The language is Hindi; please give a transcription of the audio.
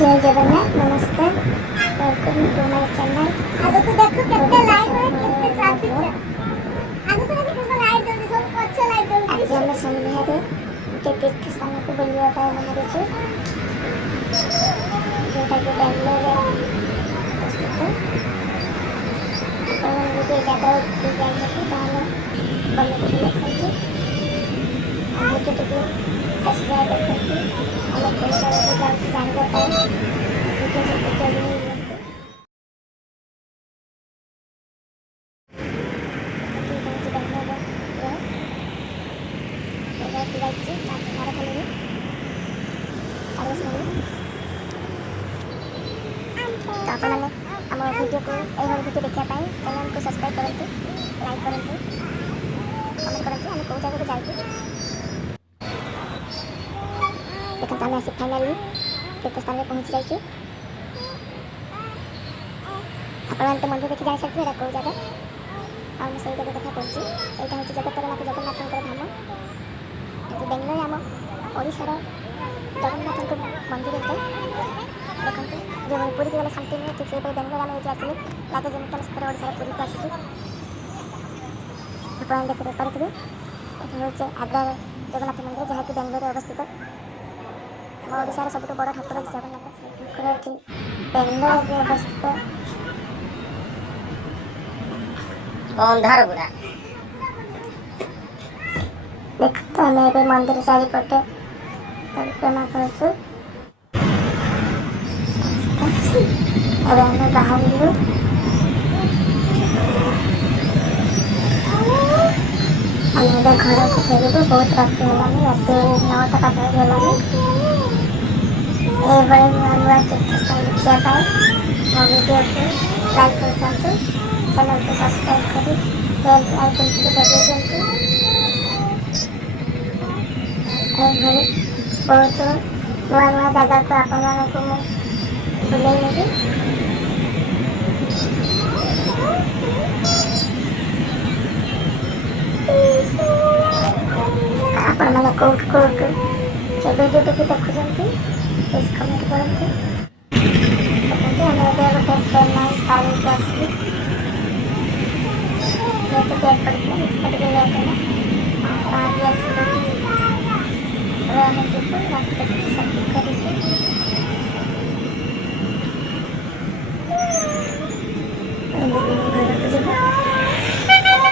जय जगन्नाथ नमस्कार वेलकम टू माय चैनल। आगे तो देखो कितना लाइट है, कितने ट्रैफिक है। आगे तो देखो कितना लाइट जल्दी सब अच्छा लाइट जल्दी। आज हम संध्यारे के तीर्थ स्थान को बुलिया का बाहर छु जोटा के बेंगलोर रे स्थित अपन लोग ज्यादा जान सकते ताले बल्ले को देखते आगे तो सब्सक्राइब करके अलग अलग जानकारी पाए वीडियो से चलिए आम वीडियो को यह वीडियो देखा चैनल को सब्सक्राइब करते लाइक करते कमेंट करते आम कौ जगह जाए देखते आम आसी फाइनाली तीर्थ स्थान में पहुँच जाइए। आप मंदिर देखी जा सकते हैं कौ जगह और मैं सही जगह कथा कहूँ यहाँ हूँ जगतरनाथ जगन्नाथ धाम ये बेंगलोर आम ओडार जगन्नाथ मंदिर देखते जो पुरी की गले शांति मिले ठीक से बेंगलोर आम ये आसिले लगे जमी आम सतरे ओडार पुरी को आसी आप देखते पारे हूँ आग्रा जगन्नाथ मंदिर जहाँकि बेंगलोर अवस्थित आम ओडार सब बड़ ठाकुर जगन्नाथ बेंगलोर अवस्थित अंधारगुड़ा देखते हमें ये मंदिर चारिपटे परिक्रमा करूँ अब हमें बाहर हमें घर को फेरू बहुत राति होलानी राति 9टा पाखापाखि होलानी ये नुआ तीर्थस्थान देखा मो वीडियो को लाइक कर चैनल को सब्सक्राइब करी बेल आइकन को दबाई दिंतु एभली बहुत नुआ नुआ जगह को आपण को बुलाई नेबी आपण मैंने कोट से वीडियो को देखुं प्लीज कमेंट करते हमें गोटे ट्रेन लाइन पार होकर आसली जेहतु पेट पड़ता है लेट है बाहर आस रास्ता